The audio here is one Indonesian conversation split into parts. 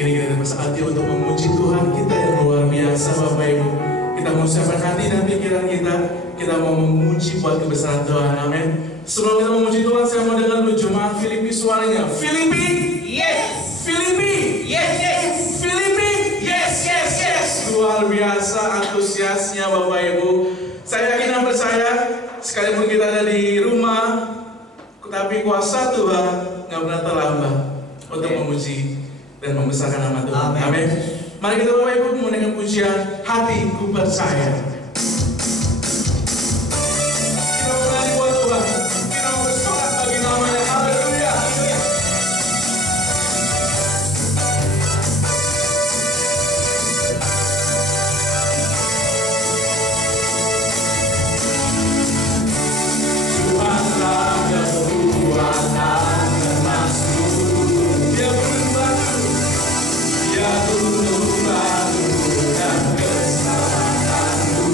Kini kita bersatu untuk memuji Tuhan kita yang luar biasa, Bapak Ibu. Kita mau siapkan hati dan pikiran kita mau memuji buat kebesaran Tuhan. Amin. Sebelum kita memuji Tuhan, saya mau dengar dulu jemaat Filipi suaranya. Filipi, yes. Filipi, yes, yes. Filipi, yes, yes, yes. Luar biasa antusiasnya Bapak Ibu. Saya yakin dan percaya, sekalipun kita ada di rumah, tapi kuasa Tuhan nggak pernah terlambat untuk memuji dan membesarkan nama Tuhan. Amin. Mari kita Bapak Ibu mendengar pujian Hatiku Percaya. Kita berani buat Tuhan. Kita bersorak bagi namanya. Haleluya. Tuhanlah kekuatan emasku. Dia berbatu, dia gunung batu dan keselamatanku.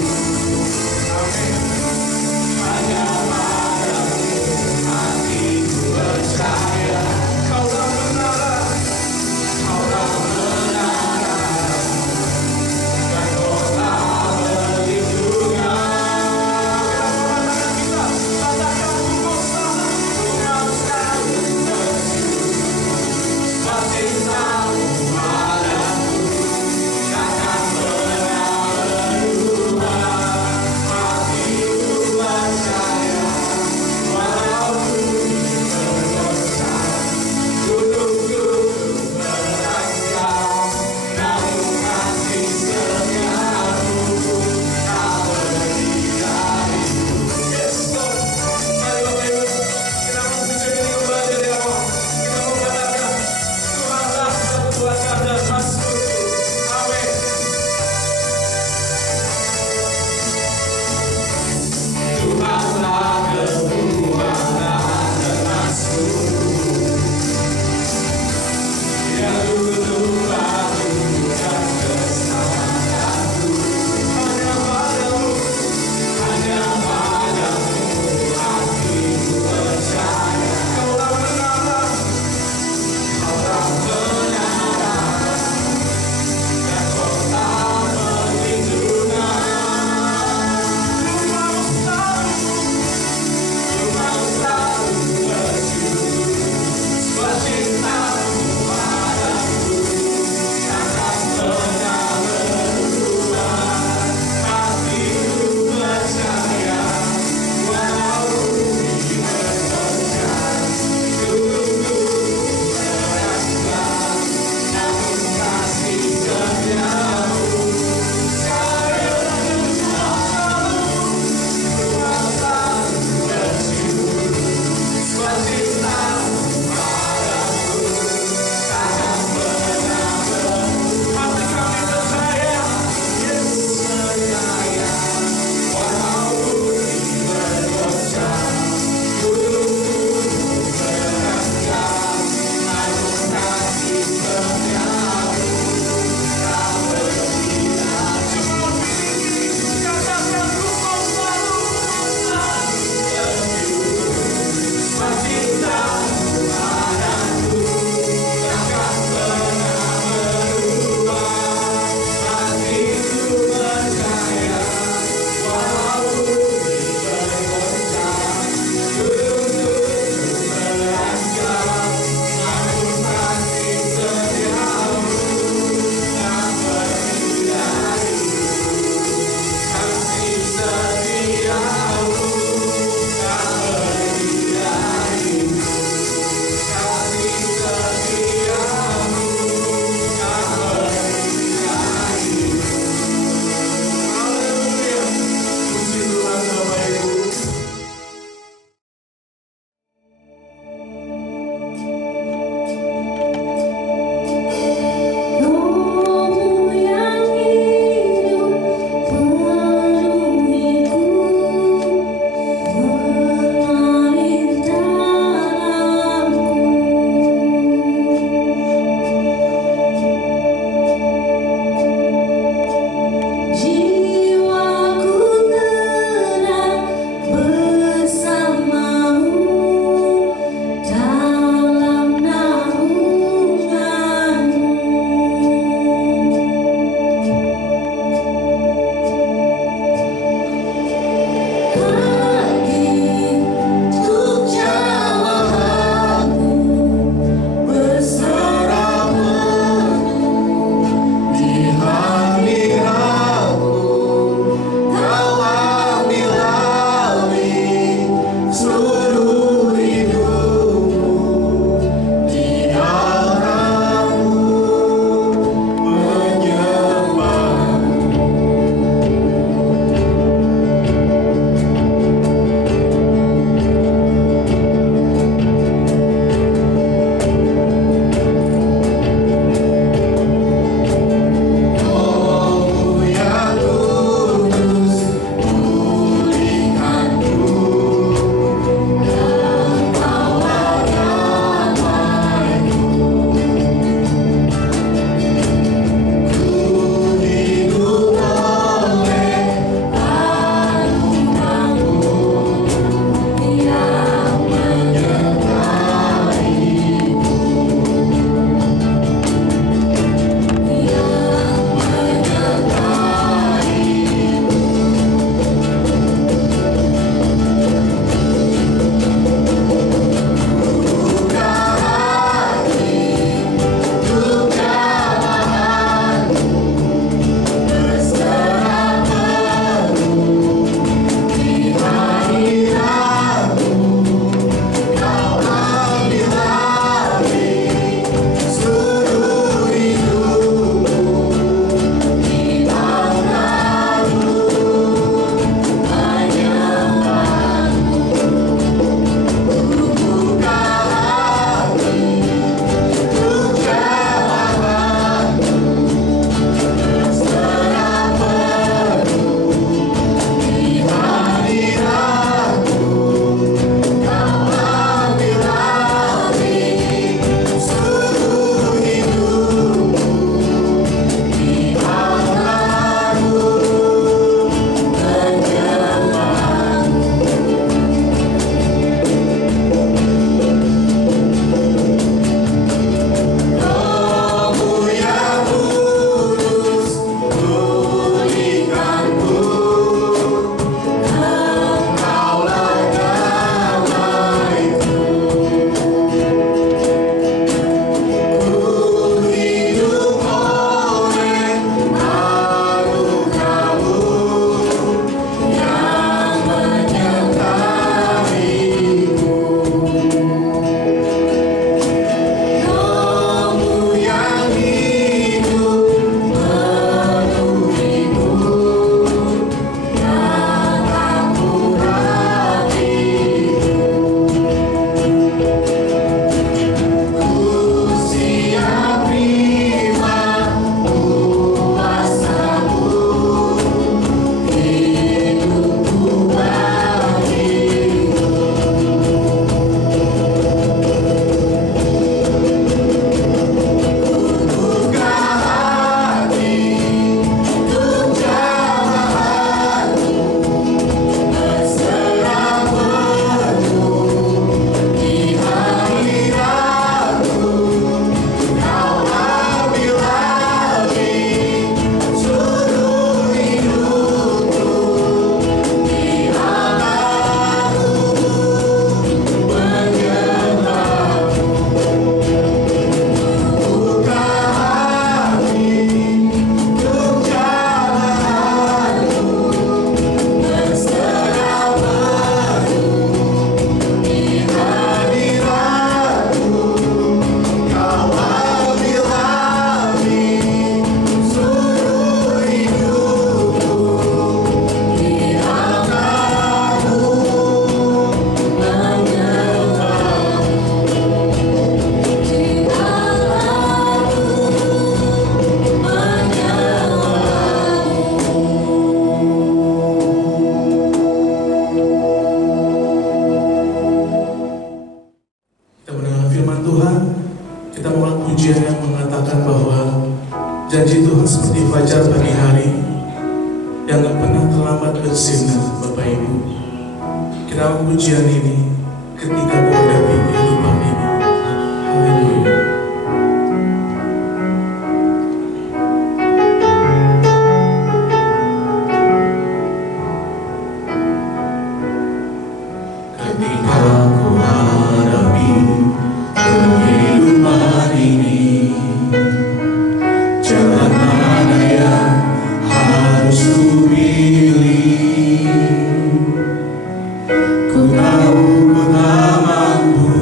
bahwa janji Tuhan seperti fajar pagi hari yang gak pernah terlambat bersinar. Bapak Ibu, kira pujian ini ketika menghadapi kehidupan ini. Haleluya. Ketika ku hadapi kehidupan ini, jalan mana yang harus ku pilih? Ku tahu ku tak mampu,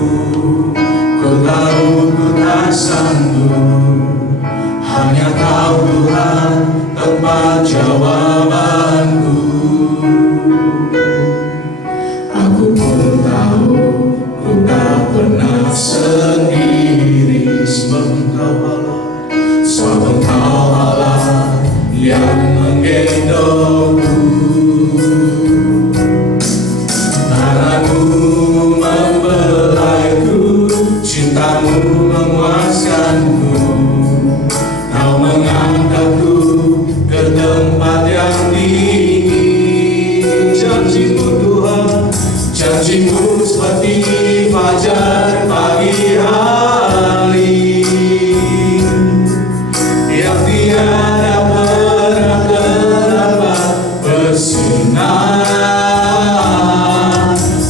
ku tahu ku tak sanggup, hanya Kau Tuhan tempat jawabanku. Aku pun tahu ku tak pernah sendiri, sebab Engkau Allah yang menggendongku. Tanganmu membelaiku, cintamu memuaskanku. Kau mengangkatku ke tempat yang tinggi. Janjimu Tuhan, janjimu seperti fajar pagi hari yang tiada pernah terlambat bersinar.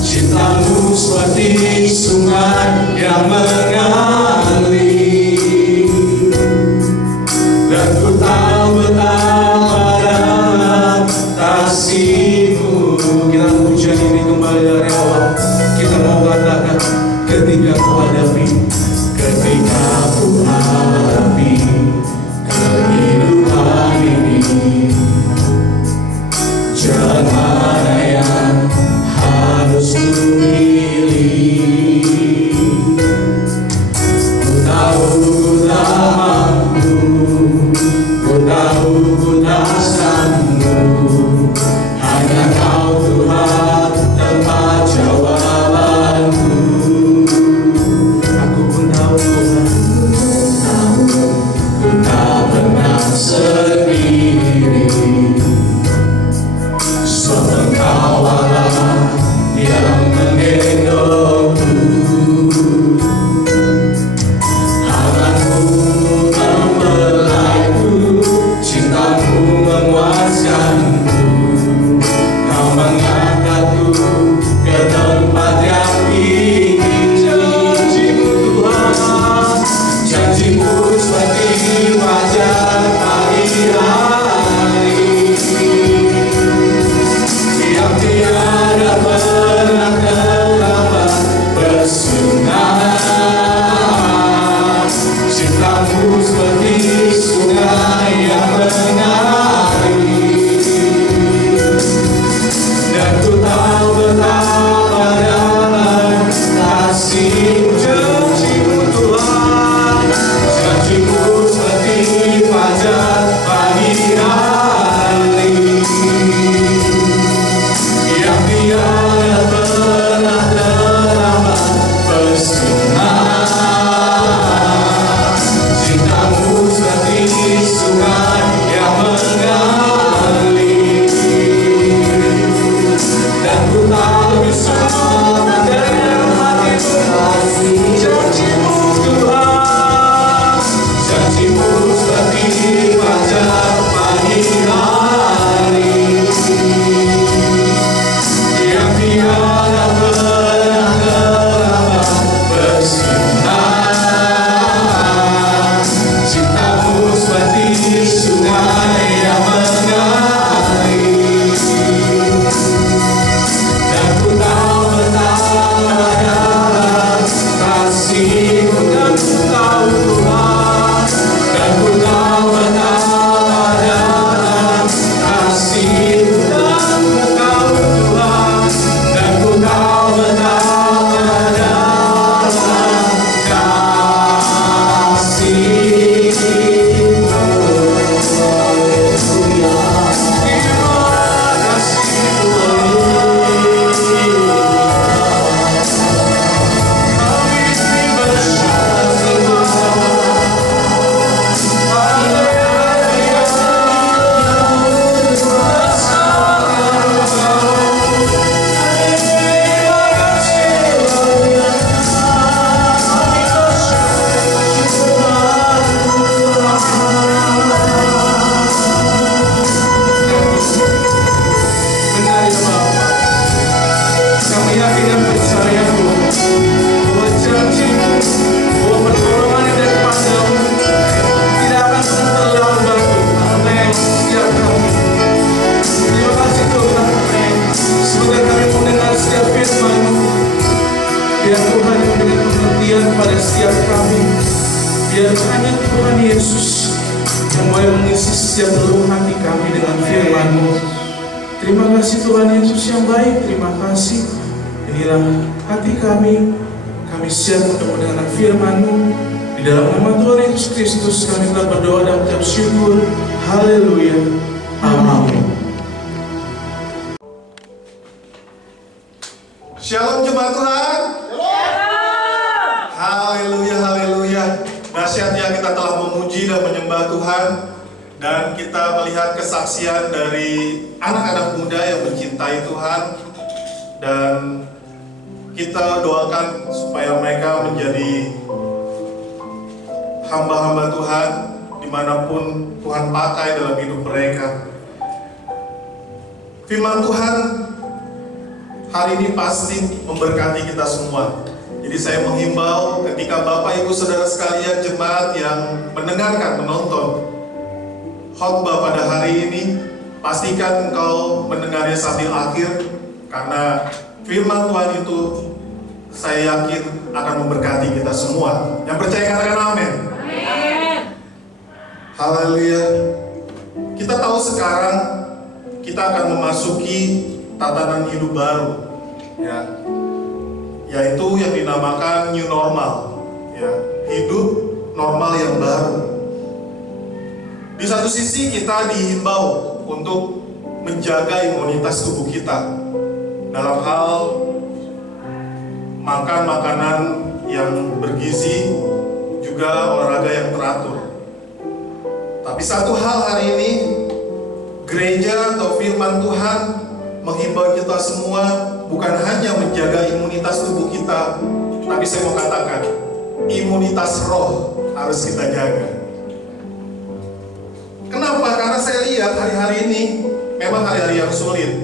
Cintamu seperti sungai yang mengalir, dan ku tahu betapa dalam kasih-Mu. Kita pujian ini kembali dari awal. Kita mau katakan ketika ku hadapi, ketika ku hadapi kehidupan ini, jalan mana yang harus ku pilih? Ku tahu ku tak mampu, ku tahu ku tak sanggup, hanya Kau Tuhan tempat jawabanku. Aku pun tahu Tuhan, ku tak pernah sendiri, sebab Engkau Allah yang menggendongku. Tanganmu membelaiku, cintamu memuaskanku. Kau mengangkatku ke tempat yang tinggi. Janjimu Tuhan, janjimu seperti fajar pagi hari yang tiada pernah terlambat bersinar. Cintamu seperti sungai yang mengalir, dan ku tahu betapa dalam kasih. Janjimu Tuhan, janjimu seperti fajar pagi hari yang tiada pernah terlambat bersinar. Cintamu seperti sungai yang mengalir, dan ku tahu bersama dalam hatiku kasih. Janjimu Tuhan, janjimu seperti fajar pagi hari yang tiada pernah terlambat bersinar. Cintamu seperti sungai yang mengalir, dan ku tahu betapa dalam kasih-Mu. Dan ku tahu Tuhan, dan ku tahu betapa dalam setiap relung hati kami dengan firman-Mu. Terima kasih Tuhan Yesus yang baik, terima kasih. Inilah hati kami siap untuk mendengar firman-Mu. Di dalam nama Tuhan Yesus Kristus kami telah berdoa dan mengucap syukur. Haleluya. Amin. Shalom jemaat Tuhan. Haleluya, haleluya. Dahsyatnya kita telah memuji dan menyembah Tuhan, dan kita melihat kesaksian dari anak-anak muda yang mencintai Tuhan, dan kita doakan supaya mereka menjadi hamba-hamba Tuhan dimanapun Tuhan pakai dalam hidup mereka. Firman Tuhan hari ini pasti memberkati kita semua. Jadi saya menghimbau ketika Bapak Ibu Saudara sekalian jemaat yang mendengarkan, menonton khotbah pada hari ini, pastikan engkau mendengarnya sampai akhir, karena firman Tuhan itu saya yakin akan memberkati kita semua. Yang percaya katakan amin. Amin. Haleluya. Kita tahu sekarang kita akan memasuki tatanan hidup baru, ya, yaitu yang dinamakan new normal, ya, hidup normal yang baru. Di satu sisi kita dihimbau untuk menjaga imunitas tubuh kita dalam hal makan makanan yang bergizi, juga olahraga yang teratur. Tapi satu hal hari ini, gereja atau firman Tuhan menghimbau kita semua bukan hanya menjaga imunitas tubuh kita, tapi saya mau katakan, imunitas roh harus kita jaga. Kenapa? Karena saya lihat hari-hari ini memang hari-hari yang sulit.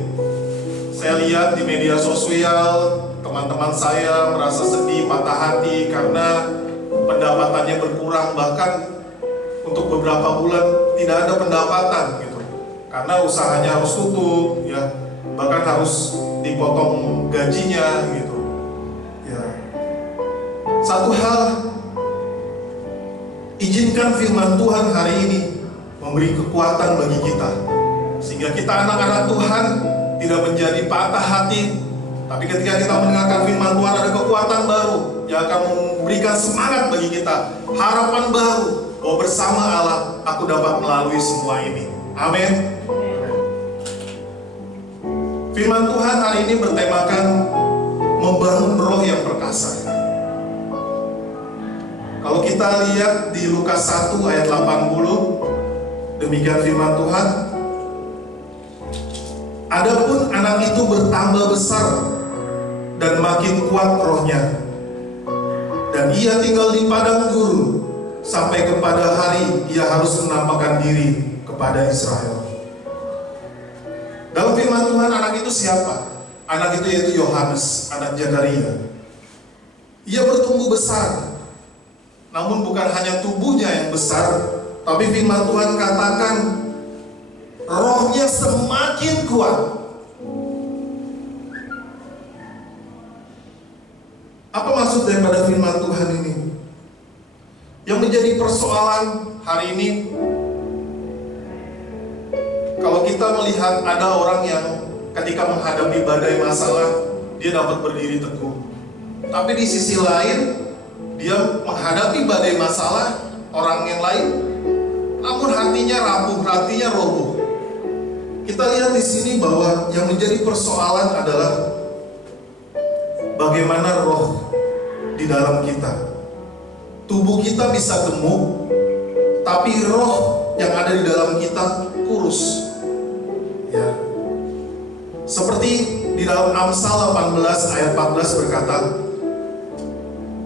Saya lihat di media sosial, teman-teman saya merasa sedih, patah hati karena pendapatannya berkurang, bahkan untuk beberapa bulan tidak ada pendapatan gitu. Karena usahanya harus tutup, ya, bahkan harus dipotong gajinya gitu. Ya. Satu hal, izinkan firman Tuhan hari ini memberi kekuatan bagi kita, sehingga kita anak-anak Tuhan tidak menjadi patah hati, tapi ketika kita mendengarkan firman Tuhan ada kekuatan baru yang akan memberikan semangat bagi kita, harapan baru bahwa bersama Allah aku dapat melalui semua ini. Amin. Firman Tuhan hari ini bertemakan membangun roh yang perkasa. Kalau kita lihat di Lukas 1 ayat 80, demikian firman Tuhan. Adapun anak itu bertambah besar dan makin kuat rohnya, dan ia tinggal di padang gurun sampai kepada hari ia harus menampakkan diri kepada Israel. Dalam firman Tuhan, anak itu siapa? Anak itu yaitu Yohanes, anak Zakaria. Ia bertumbuh besar, namun bukan hanya tubuhnya yang besar, tapi firman Tuhan katakan rohnya semakin kuat. Apa maksud daripada firman Tuhan ini? Yang menjadi persoalan hari ini, kalau kita melihat ada orang yang ketika menghadapi badai masalah, dia dapat berdiri teguh. Tapi di sisi lain, dia menghadapi badai masalah orang yang lain, namun hatinya rapuh, hatinya roboh. Kita lihat di sini bahwa yang menjadi persoalan adalah bagaimana roh di dalam kita. Tubuh kita bisa gemuk, tapi roh yang ada di dalam kita kurus. Ya. Seperti di dalam Amsal 18 ayat 14 berkata,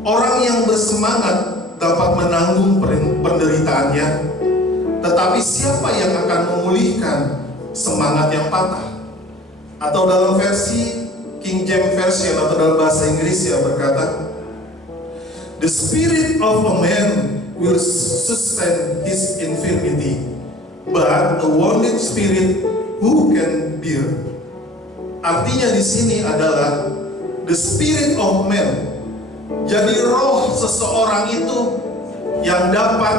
orang yang bersemangat dapat menanggung penderitaannya, tetapi siapa yang akan memulihkan semangat yang patah? Atau dalam versi King James Version atau dalam bahasa Inggris ya berkata, the spirit of a man will sustain his infirmity, but a wounded spirit who can bear. Artinya di sini adalah the spirit of man. Jadi roh seseorang itu yang dapat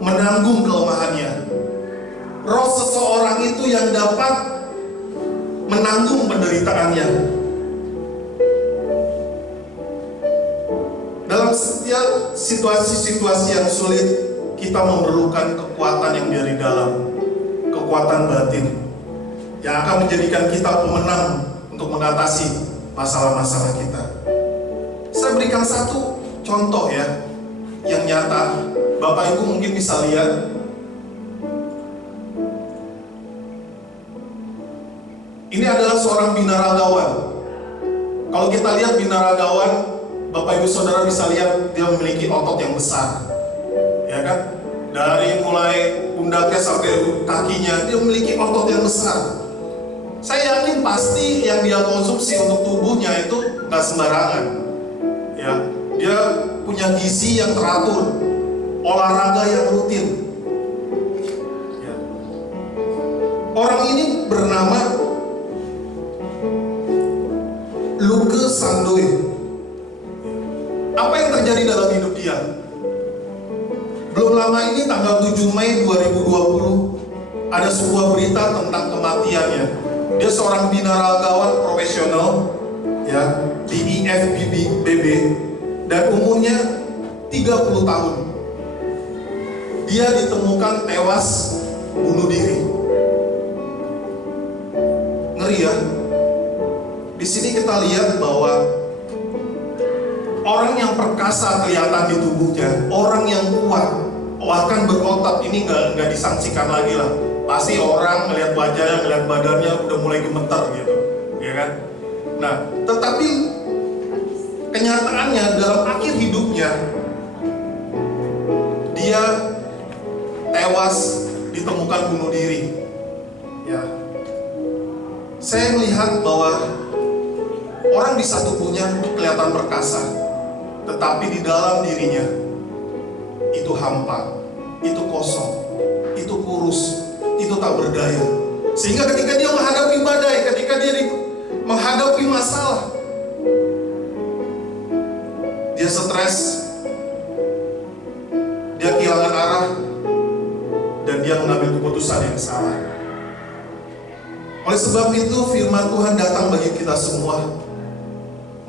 menanggung kelemahannya. seseorang itu yang dapat menanggung penderitaannya. Dalam setiap situasi-situasi yang sulit, kita memerlukan kekuatan yang dari dalam, kekuatan batin, yang akan menjadikan kita pemenang untuk mengatasi masalah-masalah kita. Saya berikan satu contoh ya, yang nyata. Bapak Ibu mungkin bisa lihat. Ini adalah seorang binaragawan. Kalau kita lihat binaragawan, Bapak Ibu Saudara bisa lihat dia memiliki otot yang besar, ya kan? Dari mulai pundaknya sampai kakinya, dia memiliki otot yang besar. Saya yakin pasti yang dia konsumsi untuk tubuhnya itu nggak sembarangan, ya. Dia punya gizi yang teratur, olahraga yang rutin. Ya. Orang ini bernama Luke Sandoe. Apa yang terjadi dalam hidup dia? Belum lama ini tanggal 7 Mei 2020 ada sebuah berita tentang kematiannya. Dia seorang binaragawan profesional ya di IFBB dan umurnya 30 tahun. Dia ditemukan tewas bunuh diri. Ngeri ya. Di sini kita lihat bahwa orang yang perkasa kelihatan di tubuhnya, orang yang kuat, bahkan berotot, ini nggak disangsikan lagi lah. Pasti orang melihat wajahnya, melihat badannya udah mulai gemetar gitu, ya kan? Nah, tetapi kenyataannya dalam akhir hidupnya dia tewas ditemukan bunuh diri. Ya, saya melihat bahwa orang di satu tubuhnya kelihatan perkasa, tetapi di dalam dirinya itu hampa, itu kosong, itu kurus, itu tak berdaya. Sehingga ketika dia menghadapi badai, ketika dia menghadapi masalah, dia stres, dia kehilangan arah, dan dia mengambil keputusan yang salah. Oleh sebab itu firman Tuhan datang bagi kita semua.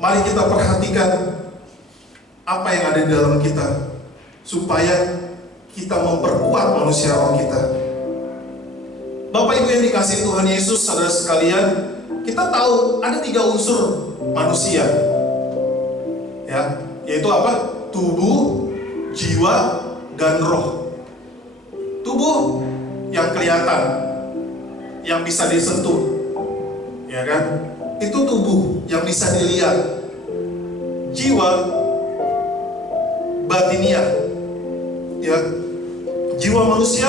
Mari kita perhatikan apa yang ada di dalam kita, supaya kita memperkuat manusia roh kita. Bapak Ibu yang dikasihi Tuhan Yesus, saudara sekalian, kita tahu ada 3 unsur manusia, ya, yaitu apa? Tubuh, jiwa, dan roh. Tubuh yang kelihatan, yang bisa disentuh, ya kan? Itu tubuh yang bisa dilihat. Jiwa, batinia, ya, jiwa manusia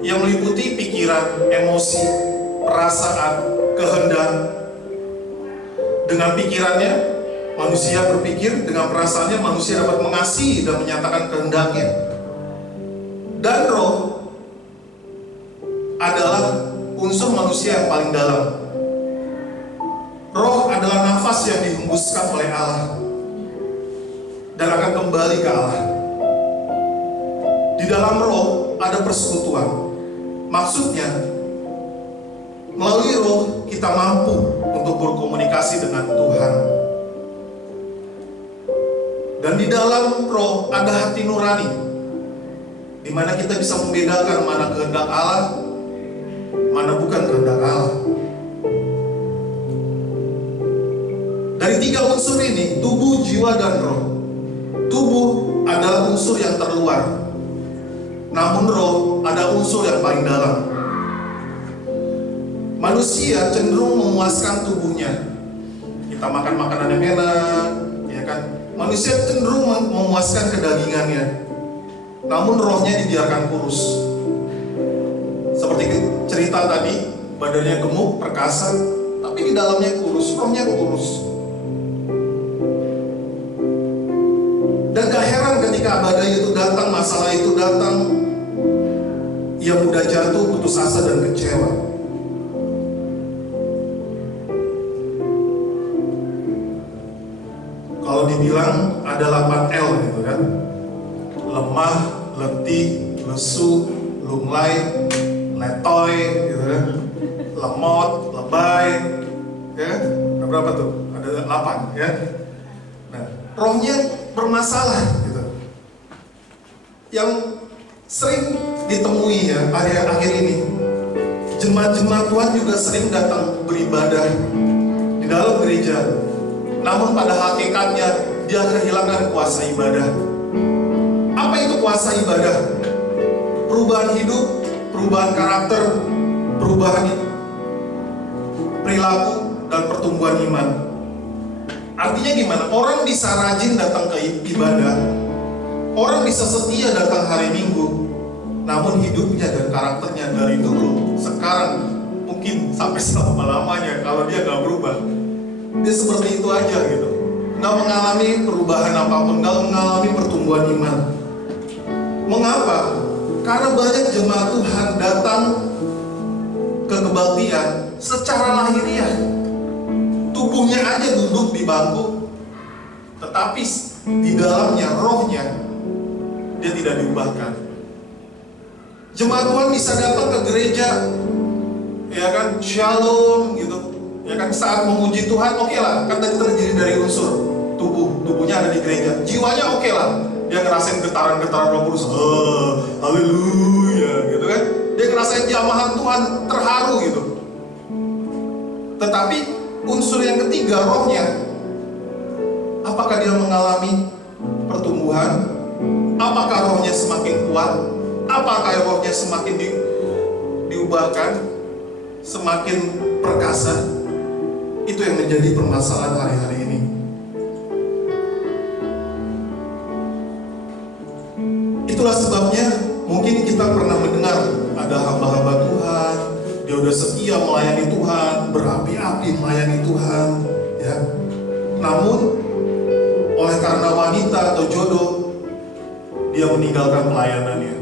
yang meliputi pikiran, emosi, perasaan, kehendak. Dengan pikirannya manusia berpikir, dengan perasaannya manusia dapat mengasihi dan menyatakan kehendaknya. Dan roh adalah unsur manusia yang paling dalam. Roh adalah nafas yang dihembuskan oleh Allah dan akan kembali ke Allah. Di dalam roh ada persekutuan. Maksudnya, melalui roh kita mampu untuk berkomunikasi dengan Tuhan. Dan di dalam roh ada hati nurani, di mana kita bisa membedakan mana kehendak Allah, mana bukan kehendak Allah. Dari 3 unsur ini, tubuh, jiwa, dan roh. Tubuh adalah unsur yang terluar, namun roh ada unsur yang paling dalam. Manusia cenderung memuaskan tubuhnya. Kita makan makanan yang enak, ya kan? Manusia cenderung memuaskan kedagingannya, namun rohnya dibiarkan kurus. Seperti cerita tadi, badannya gemuk, perkasa, tapi di dalamnya kurus, rohnya kurus. Dan gak heran ketika badai itu datang, masalah itu datang, ia mudah jatuh, putus asa, dan kecewa. Kalau dibilang ada 8 L gitu kan, lemah, letih, lesu, lunglai, letoy, gitu kan, lemot, lebay, ya, ada berapa tuh? Ada 8, ya. Nah, rohnya bermasalah, gitu. Yang sering ditemui ya akhir-akhir ini, jemaat-jemaat Tuhan juga sering datang beribadah di dalam gereja, namun pada hakikatnya dia kehilangan kuasa ibadah. Apa itu kuasa ibadah? Perubahan hidup, perubahan karakter, perubahan perilaku, dan pertumbuhan iman. Artinya gimana? Orang bisa rajin datang ke ibadah, orang bisa setia datang hari Minggu, namun hidupnya dan karakternya dari dulu, sekarang, mungkin sampai selama-lamanya, kalau dia gak berubah, dia seperti itu aja gitu. Gak mengalami perubahan apapun, gak mengalami pertumbuhan iman. Mengapa? Karena banyak jemaat Tuhan datang ke kebaktian secara lahiriah. Tubuhnya aja duduk di bangku, tetapi di dalamnya, rohnya, dia tidak diubahkan. Jemaat Tuhan bisa datang ke gereja, ya kan, shalom gitu, ya kan, saat memuji Tuhan, oke lah, kan tadi terdiri dari unsur tubuhnya ada di gereja, jiwanya oke lah, dia ngerasain getaran-getaran Roh Kudus, haleluya, gitu kan, dia ngerasain jamahan Tuhan, terharu gitu. Tetapi unsur yang ketiga, rohnya, apakah dia mengalami pertumbuhan? Apakah rohnya semakin kuat? Apakah rohnya semakin diubahkan? Semakin perkasa? Itu yang menjadi permasalahan hari-hari ini. Itulah sebabnya mungkin kita pernah mendengar ada hamba-hamba Tuhan, dia udah setia melayani Tuhan, berapi-api melayani Tuhan, ya. Namun oleh karena wanita atau jodoh, dia meninggalkan pelayanannya.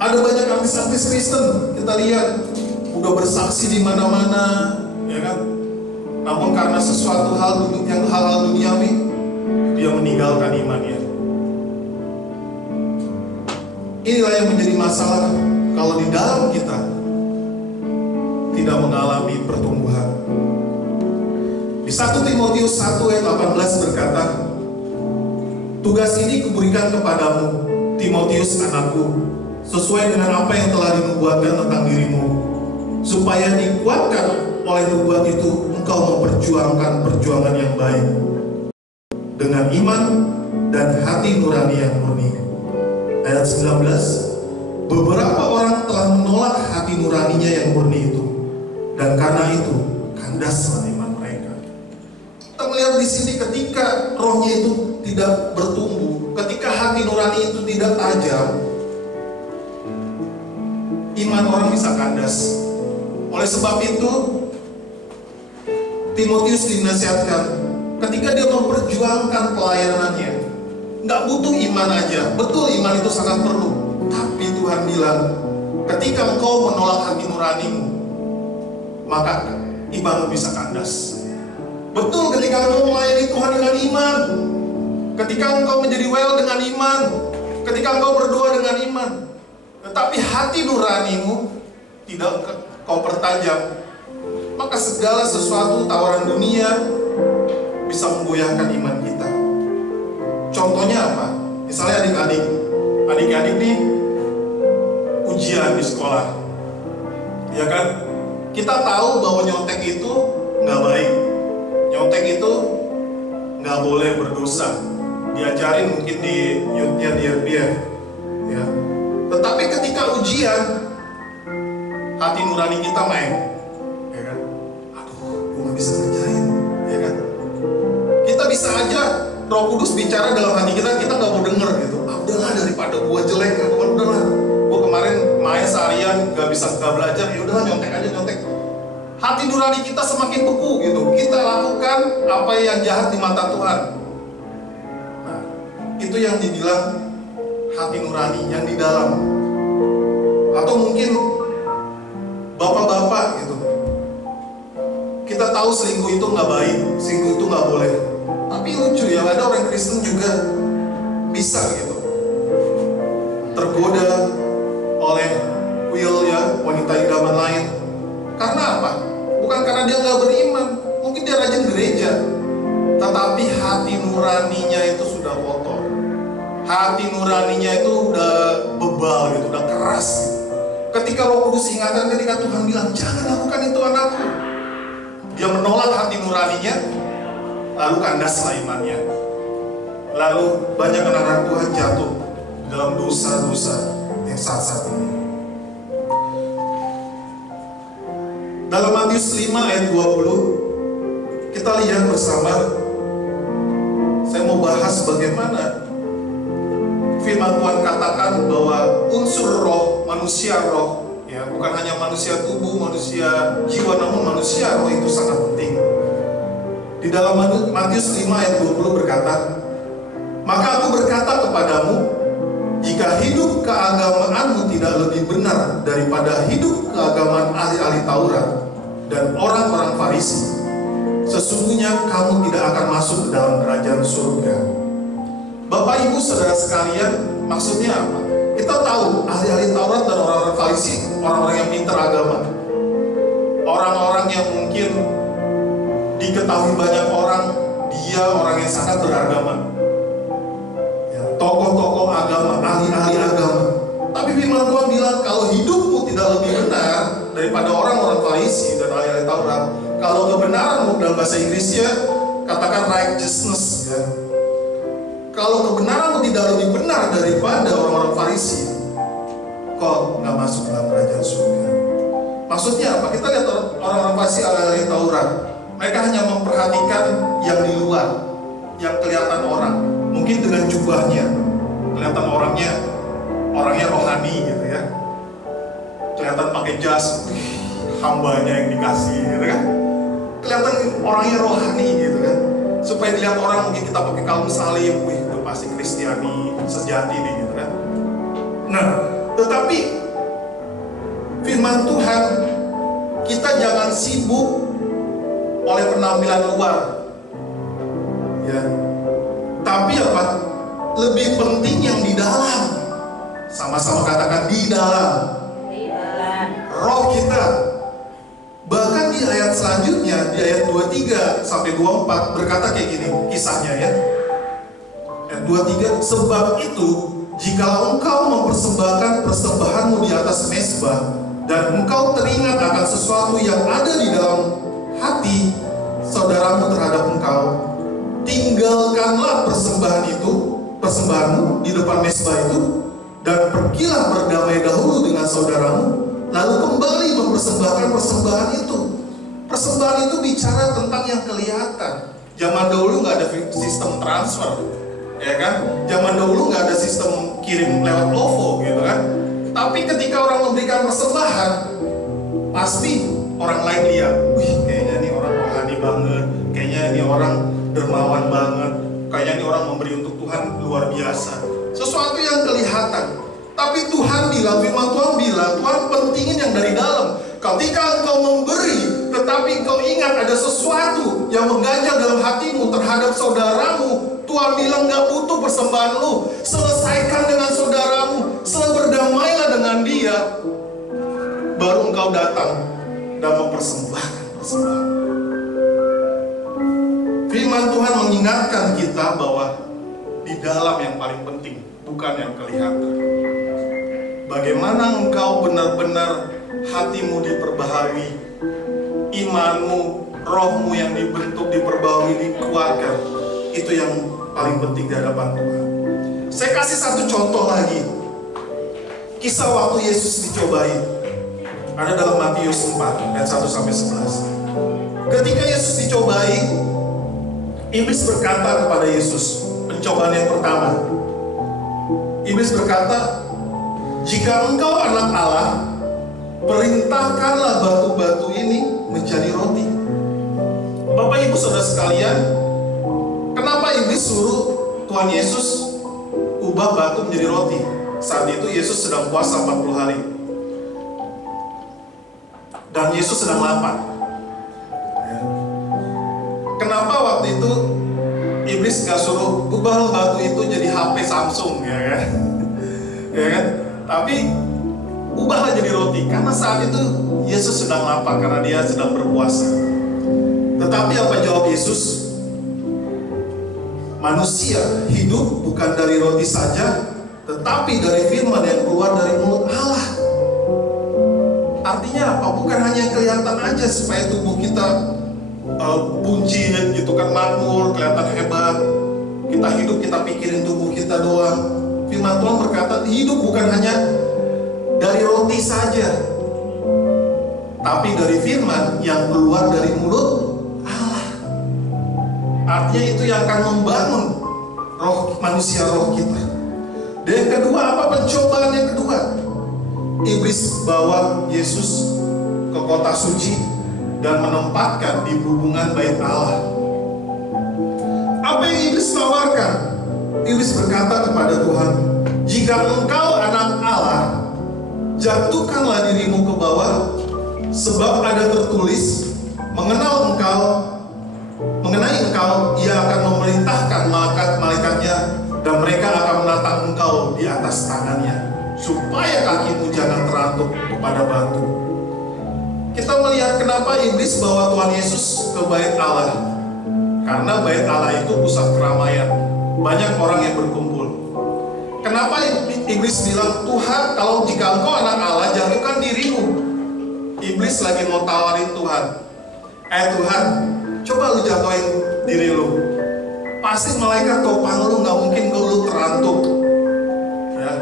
Ada banyak artis-artis Kristen, kita lihat udah bersaksi di mana-mana, ya kan? Namun karena sesuatu hal duniawi, dia meninggalkan imannya. Inilah yang menjadi masalah kalau di dalam kita tidak mengalami pertumbuhan. Di 1 Timotius 1 ayat 18 berkata, tugas ini kuberikan kepadamu, Timotius anakku, sesuai dengan apa yang telah dinubuatkan tentang dirimu, supaya dikuatkan oleh nubuat itu engkau memperjuangkan perjuangan yang baik dengan iman dan hati nurani yang murni. Ayat 19, beberapa orang telah menolak hati nuraninya yang murni itu, dan karena itu kandaslah iman mereka. Kita melihat di sini ketika rohnya itu tidak bertumbuh, ketika hati nurani itu tidak tajam, iman orang bisa kandas. Oleh sebab itu Timotius dinasihatkan, ketika dia memperjuangkan pelayanannya, nggak butuh iman aja. Betul, iman itu sangat perlu, tapi Tuhan bilang, ketika engkau menolak hati nuranimu, maka imanmu bisa kandas. Betul, ketika engkau melayani Tuhan dengan iman, ketika engkau menjadi well dengan iman, ketika engkau berdoa dengan iman, tetapi hati nuranimu tidak kau pertajam, maka segala sesuatu tawaran dunia bisa menggoyahkan iman kita. Contohnya apa? Misalnya adik-adik nih ujian di sekolah, ya kan? Kita tahu bahwa nyontek itu nggak baik, nyontek itu nggak boleh, berdosa. Diajarin mungkin di youth-nya di RPF, ya. Tetapi ketika ujian, hati nurani kita main, ya kan? Aduh, gue nggak bisa ngerjain, ya kan? Kita bisa aja Roh Kudus bicara dalam hati kita nggak mau denger gitu. Udahlah, daripada gue jelek, udahlah. Gue kemarin main seharian nggak belajar, ya udahlah nyontek aja nyontek. Hati nurani kita semakin beku gitu. Kita lakukan apa yang jahat di mata Tuhan. Nah, itu yang dibilang hati nurani yang di dalam. Atau mungkin bapak-bapak gitu, kita tahu selingkuh itu nggak baik, selingkuh itu nggak boleh. Tapi lucu ya, ada orang Kristen juga bisa gitu, tergoda itu udah bebal gitu, udah keras gitu. Ketika Roh Kudus ingatkan, ketika Tuhan bilang jangan lakukan itu anakku, dia menolak hati nuraninya, lalu kandaslah imannya. Lalu banyak anak-anak Tuhan jatuh dalam dosa-dosa yang saat-saat ini. Dalam Matius 5 ayat 20, kita lihat bersama. Saya mau bahas bagaimana firman Tuhan katakan bahwa unsur roh, manusia roh, ya, bukan hanya manusia tubuh, manusia jiwa, namun manusia roh itu sangat penting. Di dalam Matius 5 ayat 20 berkata, maka aku berkata kepadamu, jika hidup keagamaanmu tidak lebih benar daripada hidup keagamaan ahli-ahli Taurat dan orang-orang Farisi, sesungguhnya kamu tidak akan masuk ke dalam kerajaan surga. Bapak Ibu saudara sekalian, maksudnya apa? Kita tahu ahli-ahli Taurat dan orang-orang Farisi, orang-orang yang pintar agama, orang-orang yang mungkin diketahui banyak orang, dia orang yang sangat beragama, ya, tokoh-tokoh agama, ahli-ahli agama. Tapi firman Tuhan bilang kalau hidupmu tidak lebih benar daripada orang-orang Farisi dan ahli-ahli Taurat, kalau kebenaranmu dalam bahasa Inggrisnya katakan righteousness, ya. Kalau kebenaranmu tidak lebih benar daripada orang-orang Farisi, kok nggak masuk dalam kerajaan surga. Maksudnya apa? Kita lihat orang-orang Farisi ahli Taurat, mereka hanya memperhatikan yang di luar, yang kelihatan orang. Mungkin dengan jubahnya kelihatan orangnya rohani gitu ya. Kelihatan pakai jas, hambanya yang dikasih gitu kan. Kelihatan orangnya rohani gitu kan. Supaya dilihat orang, mungkin kita pakai kaum salib, wih itu pasti Kristiani sejati nih gitu kan. Nah, tetapi firman Tuhan, kita jangan sibuk oleh penampilan luar, ya. Tapi apa? Lebih penting yang di dalam. Sama-sama katakan di dalam. Roh kita. Bahkan di ayat selanjutnya, di ayat 23 sampai 24 berkata kayak gini kisahnya ya. Ayat 23, sebab itu jikalau engkau mempersembahkan persembahanmu di atas mezbah dan engkau teringat akan sesuatu yang ada di dalam hati saudaramu terhadap engkau, tinggalkanlah persembahanmu di depan mezbah itu dan pergilah berdamai dahulu dengan saudaramu, lalu kembali mempersembahkan persembahan itu. Persembahan itu bicara tentang yang kelihatan. Zaman dahulu nggak ada sistem transfer, ya kan? Zaman dahulu nggak ada sistem kirim lewat OVO gitu kan? Tapi ketika orang memberikan persembahan, pasti orang lain lihat, wih kayaknya ini orang rohani banget, kayaknya ini orang dermawan banget, kayaknya ini orang memberi untuk Tuhan luar biasa. Sesuatu yang kelihatan. Tapi Tuhan bilang, firman Tuhan bilang, Tuhan pentingin yang dari dalam. Ketika engkau memberi, tetapi engkau ingat ada sesuatu yang mengganjal dalam hatimu terhadap saudaramu, Tuhan bilang gak butuh persembahan lu. Selesaikan dengan saudaramu, berdamailah dengan dia, baru engkau datang dan mempersembahkan persembahan. Firman Tuhan mengingatkan kita bahwa di dalam yang paling penting, bukan yang kelihatan. Bagaimana engkau benar-benar hatimu diperbaharui, imanmu, rohmu yang dibentuk, diperbaharui, dikuatkan. Itu yang paling penting di hadapan Tuhan. Saya kasih satu contoh lagi. Kisah waktu Yesus dicobai. Ada dalam Matius 4 ayat 1-11. Ketika Yesus dicobai, iblis berkata kepada Yesus, pencobaan yang pertama. Iblis berkata, jika engkau anak Allah, perintahkanlah batu-batu ini menjadi roti. Bapak Ibu saudara sekalian, kenapa iblis suruh Tuhan Yesus ubah batu menjadi roti? Saat itu Yesus sedang puasa 40 hari. Dan Yesus sedang lapar. Kenapa waktu itu iblis gak suruh ubah batu itu jadi HP Samsung, ya kan? Ya kan? Tapi ubahlah jadi roti, karena saat itu Yesus sedang lapar, karena dia sedang berpuasa. Tetapi apa jawab Yesus? Manusia hidup bukan dari roti saja, tetapi dari firman yang keluar dari mulut Allah. Artinya apa? Bukan hanya kelihatan aja supaya tubuh kita buncit gitu kan, makmur, kelihatan hebat. Kita hidup, kita pikirin tubuh kita doang. Firman Tuhan berkata, hidup bukan hanya dari roti saja, tapi dari firman yang keluar dari mulut Allah. Artinya itu yang akan membangun roh manusia, roh kita. Dan yang kedua, apa pencobaan yang kedua? Iblis bawa Yesus ke kota suci dan menempatkan di hubungan bait Allah. Apa yang iblis tawarkan? Iblis berkata kepada Tuhan, jika engkau anak Allah, jatuhkanlah dirimu ke bawah, sebab ada tertulis, mengenai engkau, ia akan memerintahkan malaikat-malaikatnya, dan mereka akan menatang engkau di atas tangannya, supaya kakimu jangan terantuk kepada batu. Kita melihat kenapa iblis bawa Tuhan Yesus ke bait Allah. Karena bait Allah itu pusat keramaian, banyak orang yang berkumpul. Kenapa iblis bilang, Tuhan, kalau jika engkau anak Allah, jatuhkan dirimu. Iblis lagi mau tawarin Tuhan, Tuhan, coba lu jatuhin diri lu. Pasti malaikat topang lu, gak mungkin lu terantuk ya.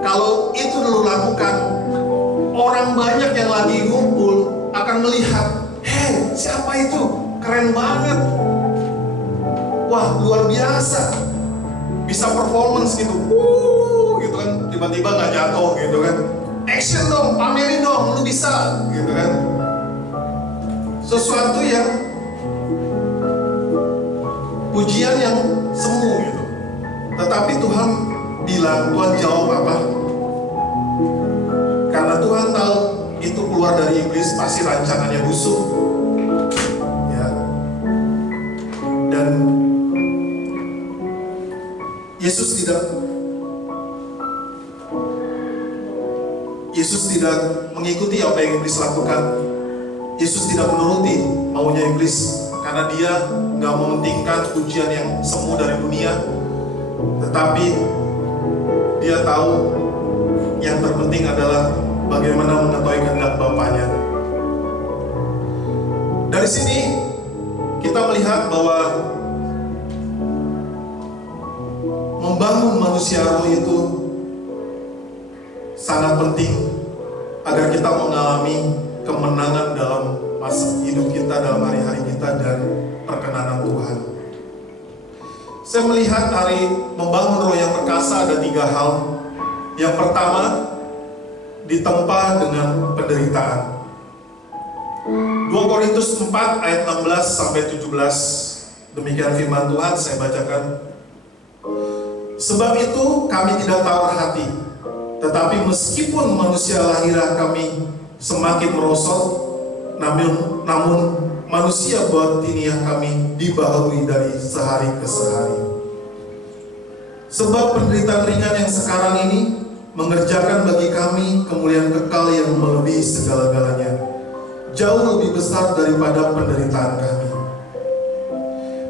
Kalau itu lu lakukan, orang banyak yang lagi ngumpul akan melihat, hei, siapa itu? Keren banget. Wah, luar biasa. Bisa performance gitu. Gitu kan, tiba-tiba gak jatuh gitu kan. Action dong, pamerin dong, lu bisa gitu kan. Sesuatu yang pujian yang semu gitu. Tetapi Tuhan bilang, Tuhan jawab apa? Karena Tuhan tahu itu keluar dari iblis, pasti rancangannya busuk ya. Dan Yesus tidak mengikuti apa yang iblis lakukan. Yesus tidak menuruti maunya iblis, karena dia nggak mementingkan pujian yang semu dari dunia, tetapi dia tahu yang terpenting adalah bagaimana mengetahui kehendak Bapaknya. Dari sini kita melihat bahwa membangun manusia roh itu sangat penting agar kita mengalami kemenangan dalam masa hidup kita, dalam hari-hari kita, dan perkenanan Tuhan. Saya melihat hari membangun roh yang perkasa ada 3 hal. Yang pertama, ditempa dengan penderitaan. 2 Korintus 4 ayat 16-17. Demikian firman Tuhan, saya bacakan. Sebab itu kami tidak tawar hati, tetapi meskipun manusia lahiriah kami semakin merosot, namun manusia batiniah kami dibaharui dari sehari ke sehari. Sebab penderitaan ringan yang sekarang ini mengerjakan bagi kami kemuliaan kekal yang melebihi segala-galanya, jauh lebih besar daripada penderitaan kami.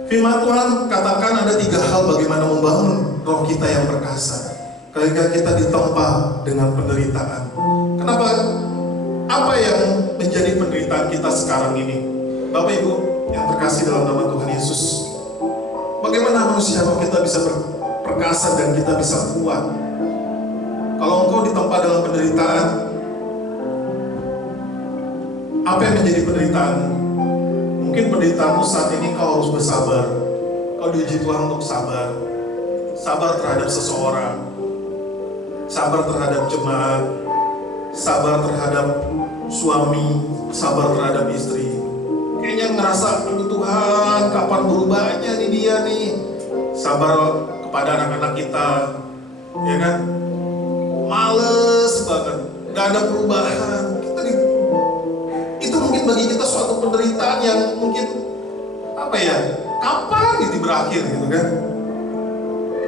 Firman Tuhan katakan ada 3 hal bagaimana membangun roh kita yang perkasa ketika kita ditempa dengan penderitaan. Kenapa? Apa yang menjadi penderitaan kita sekarang ini? Bapak Ibu yang terkasih dalam nama Tuhan Yesus, bagaimana manusia roh kita bisa perkasa dan kita bisa kuat? Kalau engkau ditempa dalam penderitaan, apa yang menjadi penderitaan? Mungkin penderitaanmu saat ini kau harus bersabar. Kau diuji Tuhan untuk sabar. Sabar terhadap seseorang, sabar terhadap jemaat, sabar terhadap suami, sabar terhadap istri. Kayaknya ngerasa, aduh Tuhan, kapan berubahnya nih dia nih. Sabar kepada anak-anak kita, ya kan? Males banget, gak ada perubahan. Itu mungkin bagi kita suatu penderitaan yang mungkin apa ya? Kapan gitu berakhir gitu kan?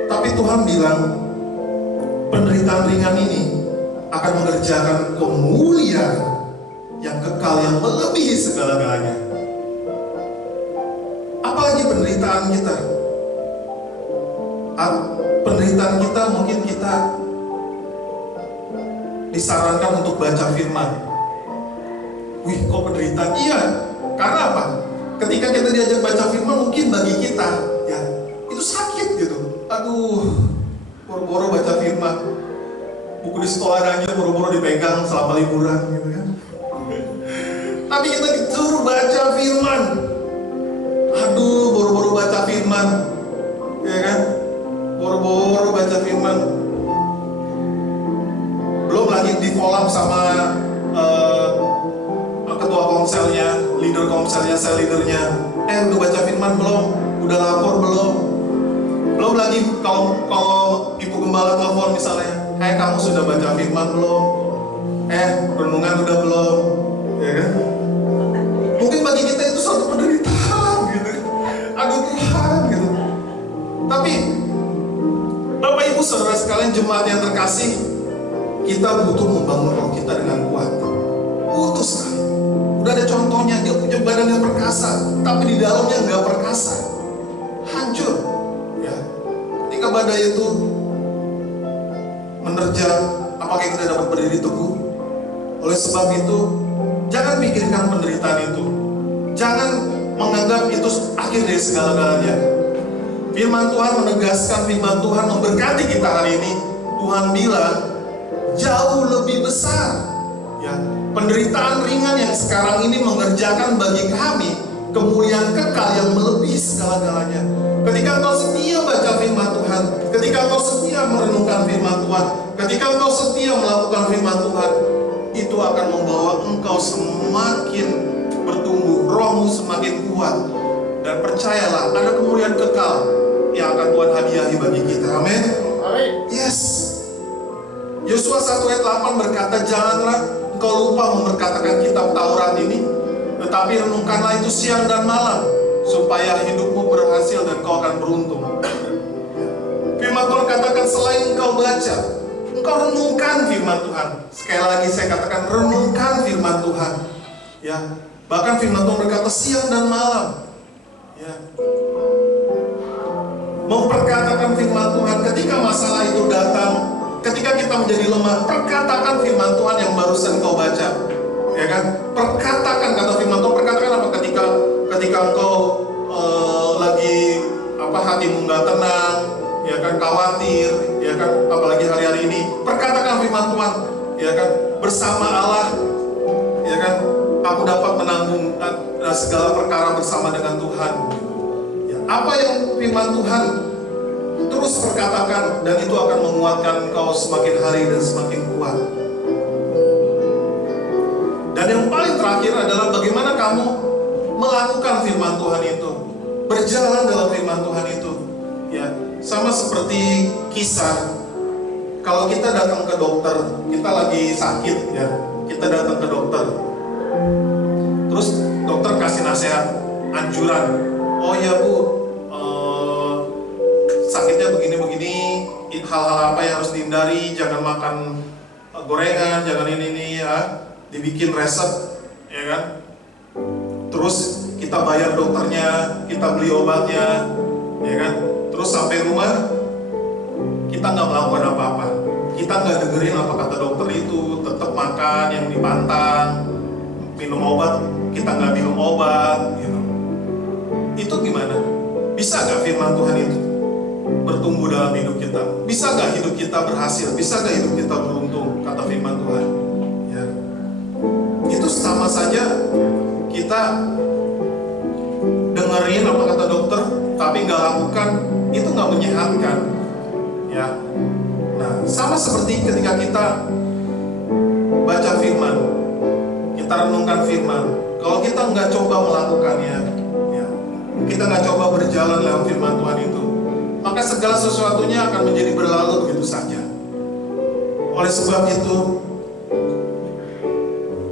Tapi Tuhan bilang penderitaan ringan ini akan mengerjakan kemuliaan yang kekal yang melebihi segala-galanya. Apalagi penderitaan kita, penderitaan kita, mungkin kita disarankan untuk baca firman. Wih, kok penderitaan? Iya, karena apa? Ketika kita diajak baca firman, mungkin bagi kita ya itu sakit gitu. Aduh, boro-boro baca firman, buku di sekolah aja boro-boro dipegang selama liburan gitu kan. Tapi kita disuruh baca firman. Aduh, boro-boro baca firman, ya kan? Boro-boro baca firman. Belum lagi di follow sama ketua komselnya, leader komselnya, sel leadernya. Udah baca firman belum? Udah lapor belum? Belum lagi kalau ibu gembala telepon misalnya, kamu sudah baca firman belum? Renungan udah belum? Ya kan? Mungkin bagi kita itu suatu penderitaan gitu. Aduh Tuhan gitu. Tapi Bapak Ibu saudara sekalian, jemaat yang terkasih, kita butuh membangun roh kita dengan kuat. Butuh sekali. Udah ada contohnya, dia punya badan yang perkasa, tapi di dalamnya nggak perkasa, hancur. Ya, ketika badai itu menerjang, apakah kita dapat berdiri teguh? Oleh sebab itu, jangan pikirkan penderitaan itu. Jangan menganggap itu akhir dari segala-galanya. Firman Tuhan menegaskan, firman Tuhan memberkati kita hari ini. Tuhan bilang jauh lebih besar. Ya, penderitaan ringan yang sekarang ini mengerjakan bagi kami kemuliaan kekal yang melebihi segala-galanya. Ketika engkau setia baca firman Tuhan, ketika engkau setia merenungkan firman Tuhan, ketika engkau setia melakukan firman Tuhan, itu akan membawa engkau semakin bertumbuh, rohmu semakin kuat. Dan percayalah, ada kemuliaan kekal yang akan Tuhan hadiahi bagi kita. Amin. Yes. Yosua 1 ayat 8 berkata, janganlah engkau lupa memperkatakan kitab Taurat ini, tetapi renungkanlah itu siang dan malam, supaya hidupmu berhasil dan kau akan beruntung. Firman Tuhan katakan, selain engkau baca, engkau renungkan firman Tuhan. Sekali lagi saya katakan, renungkan firman Tuhan. Ya, bahkan firman Tuhan berkata siang dan malam. Ya, memperkatakan firman Tuhan ketika masalah itu datang, ketika kita menjadi lemah, perkatakan firman Tuhan yang barusan kau baca. Ya kan? Perkatakan kata firman Tuhan, perkatakan apa ketika engkau lagi hatimu nggak tenang, ya kan, khawatir, ya kan, apalagi hari-hari ini, perkatakan firman Tuhan, ya kan, bersama Allah, ya kan, aku dapat menanggung segala perkara bersama dengan Tuhan. Ya, apa yang firman Tuhan terus perkatakan, dan itu akan menguatkan engkau semakin hari dan semakin kuat. Dan yang paling terakhir adalah bagaimana kamu melakukan firman Tuhan itu, berjalan dalam firman Tuhan itu. Ya, sama seperti kisah, kalau kita datang ke dokter, kita lagi sakit, ya, kita datang ke dokter, terus dokter kasih nasihat, anjuran, oh ya Bu, sakitnya begini-begini, hal-hal apa yang harus dihindari, jangan makan gorengan, jangan ini ya, dibikin resep, ya kan. Terus kita bayar dokternya, kita beli obatnya, ya kan. Terus sampai rumah, kita nggak melakukan apa-apa, kita nggak dengerin apa kata dokter itu, tetap makan yang dipantang, minum obat, kita nggak minum obat, gitu. Itu gimana? Bisa nggak firman Tuhan itu bertumbuh dalam hidup kita? Bisa nggak hidup kita berhasil? Bisa nggak hidup kita beruntung? Kata firman Tuhan. Ya. Itu sama saja kita dengerin apa kata dokter, tapi nggak lakukan, itu nggak menyehatkan. Ya. Nah, sama seperti ketika kita baca firman, kita renungkan firman, kalau kita nggak coba melakukannya, ya, kita nggak coba berjalan dalam firman Tuhan itu, maka segala sesuatunya akan menjadi berlalu begitu saja. Oleh sebab itu,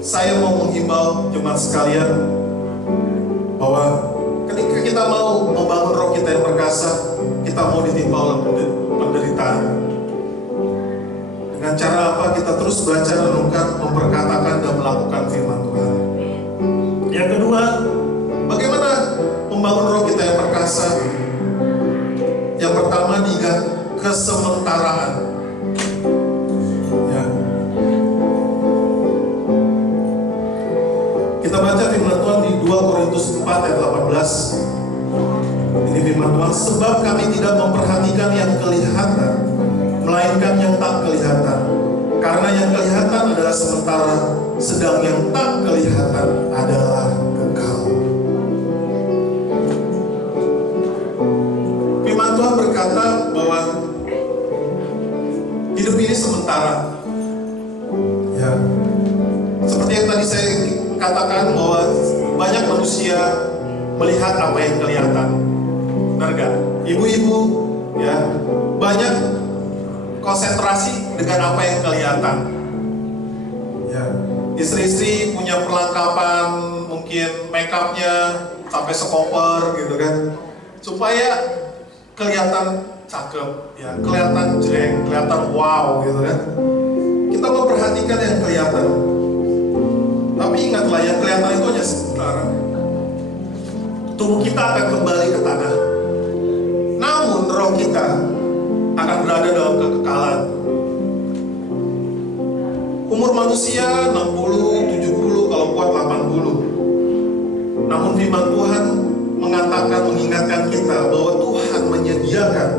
saya mau menghimbau jemaat sekalian bahwa ketika kita mau membangun roh kita yang perkasa, kita mau ditimpa oleh penderitaan. Dengan cara apa? Kita terus baca, renungkan, memperkatakan, dan melakukan firman Tuhan. Yang kedua, bagaimana membangun roh kita yang perkasa? Yang pertama, diingat kesementaraan. Ya. Kita baca firman Tuhan di 2 Korintus 4 ayat 18. Ini firman Tuhan, sebab kami tidak memperhatikan yang kelihatan, melainkan yang tak kelihatan. Karena yang kelihatan adalah sementara, sedang yang tak kelihatan adalah kekal. Firman Tuhan berkata bahwa hidup ini sementara. Ya. Seperti yang tadi saya katakan bahwa banyak manusia melihat apa yang kelihatan. Benar gak? Ibu-ibu ya, banyak konsentrasi dengan apa yang kelihatan. Ya. Istri-istri punya perlengkapan, mungkin make upnya sampai sekoper gitu kan, supaya kelihatan cakep, ya, kelihatan jreng, kelihatan wow gitu kan. Kita memperhatikan yang kelihatan. Tapi ingatlah, yang kelihatan itu hanya sementara. Tubuh kita akan kembali ke tanah. Namun roh kita akan berada dalam kekekalan. Umur manusia 60, 70, kalau kuat 80. Namun firman Tuhan mengatakan, mengingatkan kita bahwa Tuhan menyediakan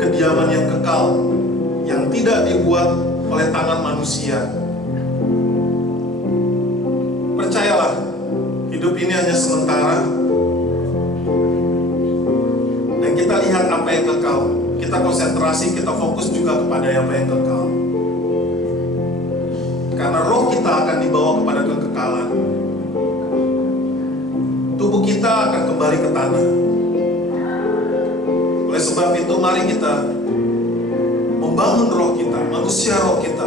kediaman yang kekal, yang tidak dibuat oleh tangan manusia. Percayalah, hidup ini hanya sementara. Dan kita lihat apa yang kekal. Kita konsentrasi, kita fokus juga kepada apa yang kekal. Karena roh kita akan dibawa kepada kekekalan. Tubuh kita akan kembali ke tanah. Oleh sebab itu, mari kita membangun roh kita, manusia roh kita.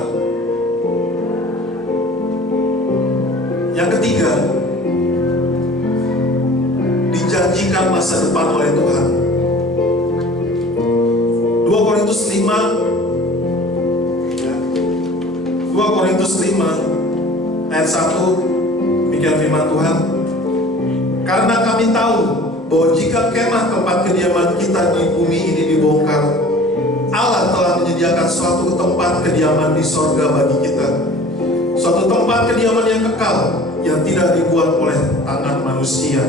Yang ketiga, dijanjikan masa depan oleh Tuhan. 2 Korintus 5 ayat 1, demikian firman Tuhan. Karena kami tahu bahwa jika kemah tempat kediaman kita di bumi ini dibongkar, Allah telah menyediakan suatu tempat kediaman di sorga bagi kita, suatu tempat kediaman yang kekal, yang tidak dibuat oleh tangan manusia.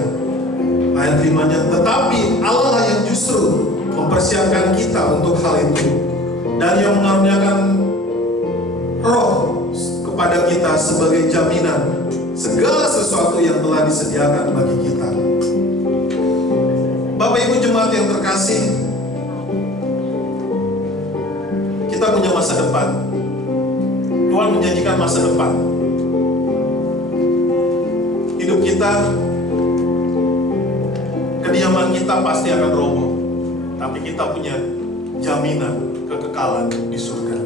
Ayat 5-nya, tetapi Allah yang justru mempersiapkan kita untuk hal itu, dan yang mengaruniakan roh kepada kita sebagai jaminan segala sesuatu yang telah disediakan bagi kita. Bapak Ibu jemaat yang terkasih, kita punya masa depan. Tuhan menjanjikan masa depan. Hidup kita, kediaman kita pasti akan roboh, tapi kita punya jaminan kekekalan di surga.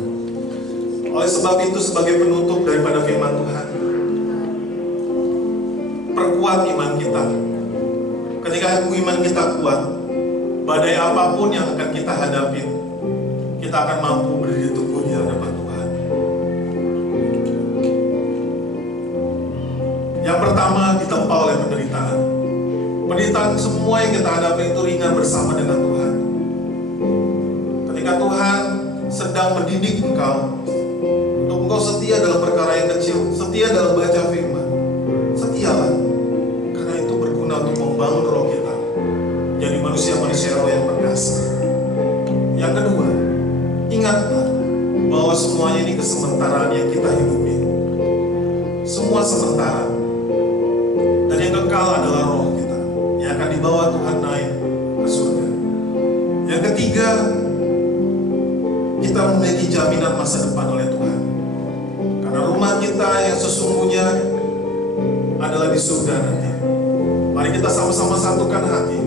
Oleh sebab itu, sebagai penutup daripada firman Tuhan, perkuat iman kita. Ketika iman kita kuat, badai apapun yang akan kita hadapi, kita akan mampu berdiri teguh di hadapan Tuhan. Yang pertama, ditempa oleh penderitaan. Penderitaan semua yang kita hadapi itu ringan bersama dengan Tuhan. Ketika Tuhan sedang mendidik engkau, untuk engkau setia dalam perkara yang kecil, setia dalam baca firman, setialah. Karena itu berguna untuk membangun roh kita jadi manusia-manusia roh yang perkasa. Yang kedua, ingatlah bahwa semuanya ini kesementaraan yang kita hidupi. Semua sementara. Dan yang kekal adalah roh kita, yang akan dibawa Tuhan naik ke surga. Yang ketiga, kita memiliki jaminan masa depan oleh Tuhan. Karena rumah kita yang sesungguhnya adalah di surga nanti. Mari kita sama-sama satukan hati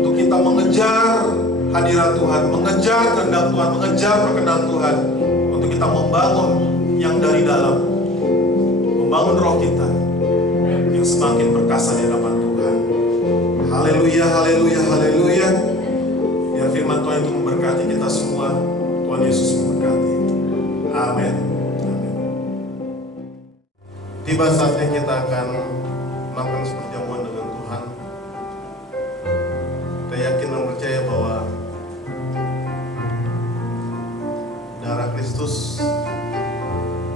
untuk kita mengejar hadirat Tuhan, mengejar kehendak Tuhan, mengejar perkenan Tuhan, untuk kita membangun yang dari dalam, membangun roh kita yang semakin perkasa di hadapan Tuhan. Haleluya, haleluya, haleluya. Biar firman Tuhan itu memberkati kita semua. Tuhan Yesus memberkati. Amin. Tiba saatnya kita akan melakukan perjamuan dengan Tuhan. Kita yakin dan percaya bahwa Kristus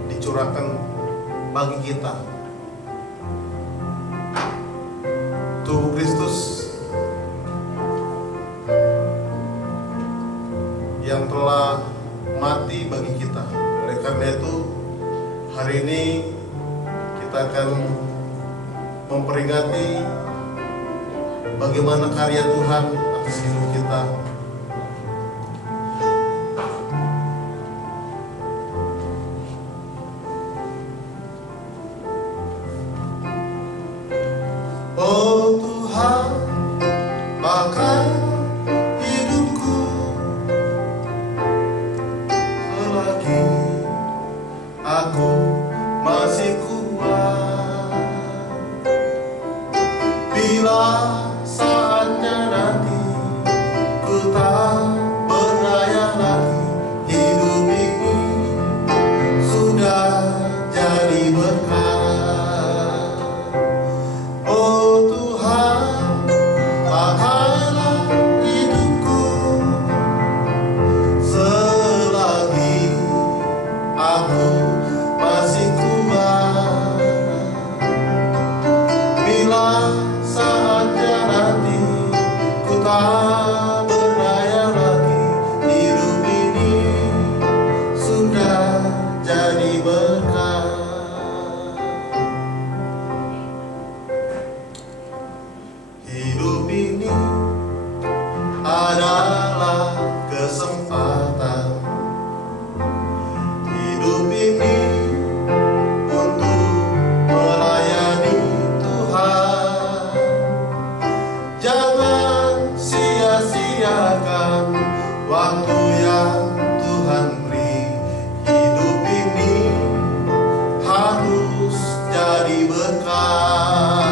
dicurahkan bagi kita. Tubuh Kristus yang telah mati bagi kita. Oleh karena itu, hari ini kita akan memperingati bagaimana karya Tuhan atas hidup kita. Oh Tuhan, pakai hidupku selagi aku masih kuat. Bila saatnya nanti ku tak berdaya lagi, hidup ini sudah jadi berkah. Oh Tuhan, pakailah hidupku selagi aku masih kuat. Bila saatnya nanti ku tak berdaya lagi, hidup ini sudah jadi berkah. Hidup ini adalah kesempatan. Hidup ini untuk melayani Tuhan. Jangan sia-siakan waktu yang Tuhan beri. Hidup ini harus jadi berkah.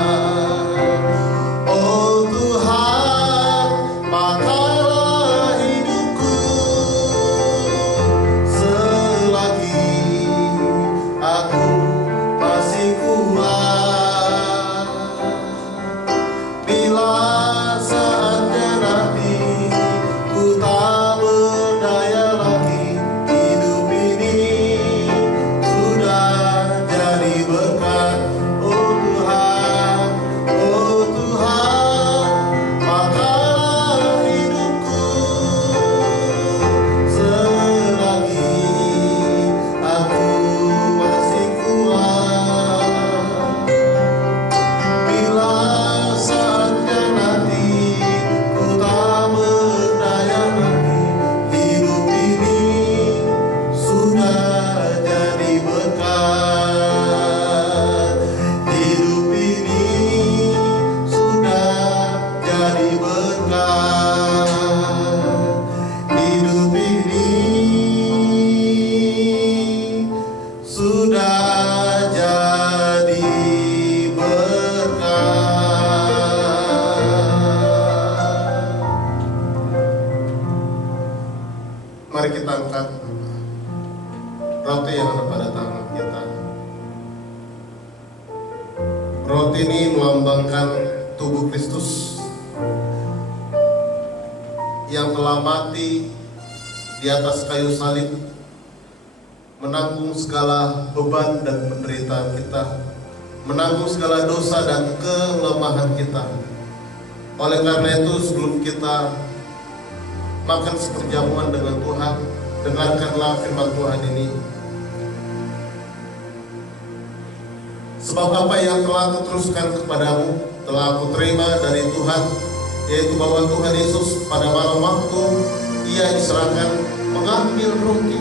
Oh Tuhan, pakailah hidupku selagi aku masih kuat. Bila saatnya nanti ku tak berdaya lagi, hidup ini sudah jadi berkat. Oh Tuhan, pakailah hidupku selagi aku masih kuat. Bila saatnya nanti ku tak berdaya lagi, hidup ini sudah jadi berkat. Hidup ini sudah jadi berkat. Hidup ini sudah jadi berkat. Mari kita angkat roti yang ada pada tangan kita. Roti ini melambangkan tubuh Kristus yang telah mati di atas kayu salib, menanggung segala beban dan penderitaan kita, menanggung segala dosa dan kelemahan kita. Oleh karena itu, sebelum kita makan seperjamuan dengan Tuhan, dengarkanlah firman Tuhan ini. Sebab apa yang telah kuteruskan kepadamu telah aku terima dari Tuhan, yaitu bahwa Tuhan Yesus pada malam waktu Ia diserahkan mengambil roti,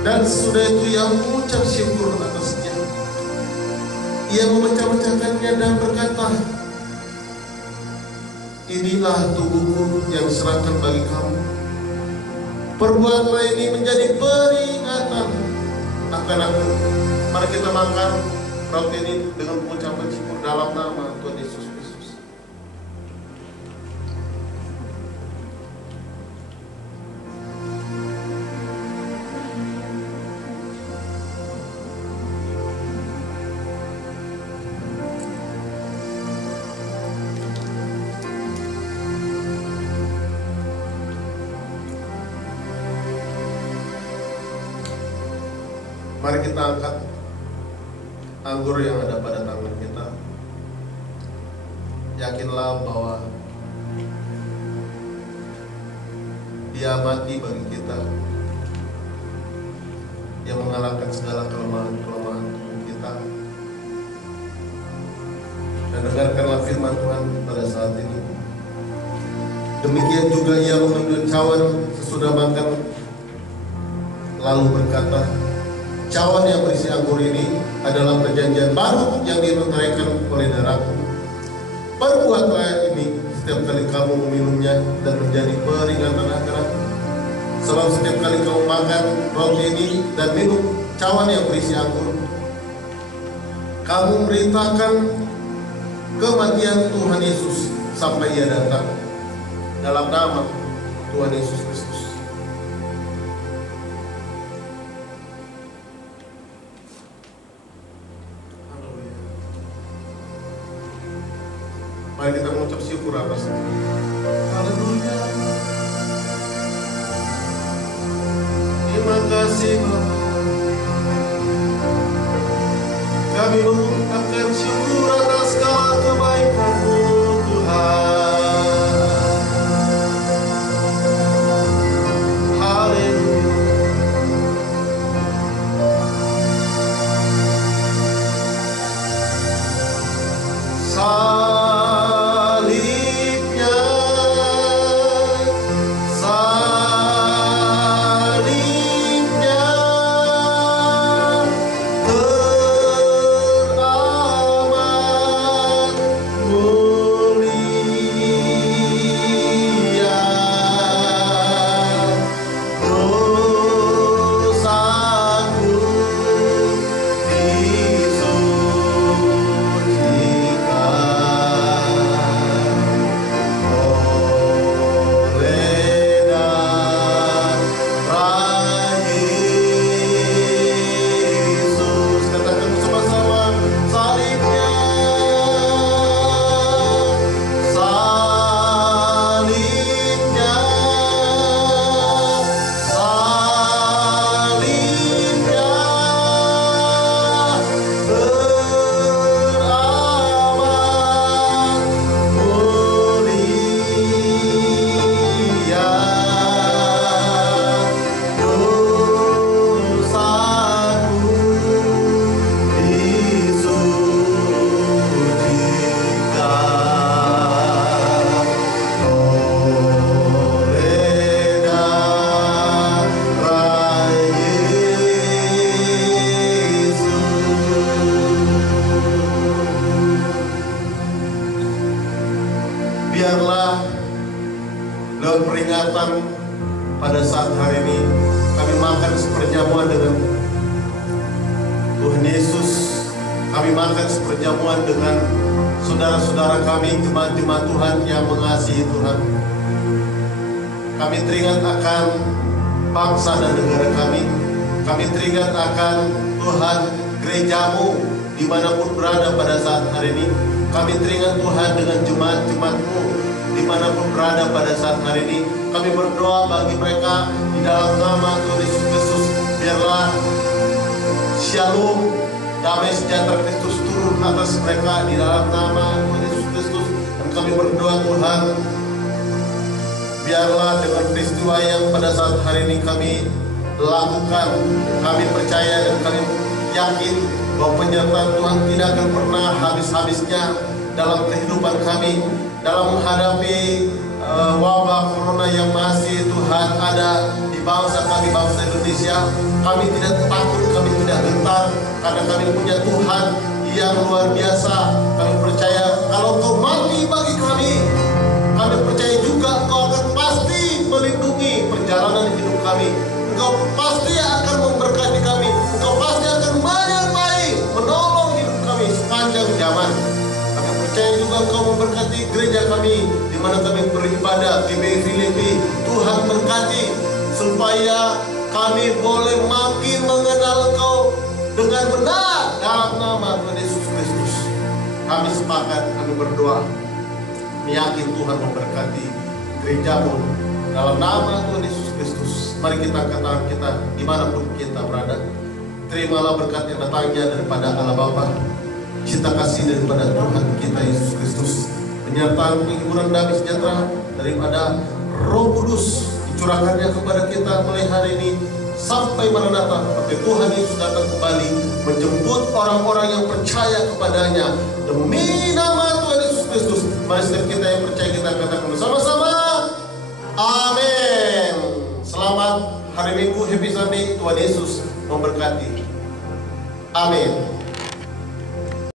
dan sesudah itu Ia mengucap syukur atasnya. Ia memecah-mecahkannya dan berkata, inilah tubuhku yang diserahkan bagi kamu. Perbuatlah ini menjadi peringatan akan aku. Mari kita makan roti ini dengan pengucapan syukur dalam nama Tuhan Yesus Kristus. Mari kita angkat anggur yang ada pada tangan kita. Yakinlah bahwa Dia mati bagi kita, yang mengalahkan segala kelemahan-kelemahan tubuh kita. Dan dengarkanlah firman Tuhan pada saat ini. Demikian juga Ia mengambil cawan sesudah makan, lalu berkata, cawan yang berisi anggur ini adalah perjanjian baru yang dimeteraikan oleh darahku. Perbuatlah ini setiap kali kamu meminumnya dan menjadi peringatan akan aku. Sebab setiap kali kamu makan roti ini dan minum cawan yang berisi anggur, kamu memberitakan kematian Tuhan Yesus sampai Ia datang. Dalam nama Tuhan Yesus Kristus. Mari kita mengucap syukur atas itu. Haleluya. Terima kasih Bapa. Kami mengucapkan syukur atas segala kebaikan-Mu Tuhan. Haleluya. Biarlah lewat peringatan pada saat hari ini kami makan seperjamuan dengan Tuhan Yesus. Kami makan seperjamuan dengan saudara-saudara kami, jemaat-jemaat Tuhan yang mengasihi Tuhan. Kami teringat akan bangsa dan negara kami. Kami teringat akan Tuhan, gereja-Mu dimanapun berada pada saat hari ini. Kami teringat Tuhan dengan jemaat-jemaat-Mu dimanapun berada pada saat hari ini. Kami berdoa bagi mereka di dalam nama Tuhan Yesus Kristus. Biarlah shalom, damai sejahtera Kristus turun atas mereka di dalam nama Tuhan Yesus Kristus. Dan kami berdoa Tuhan, biarlah dengan peristiwa yang pada saat hari ini kami lakukan, kami percaya dan kami yakin bahwa penyertaan Tuhan tidak akan pernah habis-habisnya dalam kehidupan kami, dalam menghadapi wabah corona yang masih Tuhan ada di bangsa kami, bangsa Indonesia. Kami tidak takut, kami tidak gentar, karena kami punya Tuhan yang luar biasa. Kami percaya kalau Kau mati bagi kami, kami percaya juga Kau akan pasti melindungi perjalanan hidup kami. Engkau pasti akan memberkati kami. Engkau pasti akan menyertai, menolong hidup kami sepanjang zaman. Kami percaya juga Engkau memberkati gereja kami di mana kami beribadah, GBI Filipi. Tuhan berkati supaya kami boleh makin mengenal Engkau dengan benar dalam nama Tuhan Yesus Kristus. Kami sepakat, kami berdoa, yakin Tuhan memberkati gereja-Mu dalam nama Tuhan Yesus Kristus. Mari kita angkat tangan kita dimanapun kita berada. terimalah berkat yang datangnya daripada Allah Bapa, cinta kasih daripada Tuhan kita Yesus Kristus, penyertaan penghiburan damai sejahtera daripada Roh Kudus dicurahkannya kepada kita mulai hari ini sampai Maranatha, sampai Tuhan Yesus datang kembali menjemput orang-orang yang percaya kepadanya demi nama Tuhan Yesus Kristus. Mari setiap kita yang percaya kita katakan bersama-sama, amin. Selamat hari Minggu, happy Sunday. Tuhan Yesus memberkati. Amin.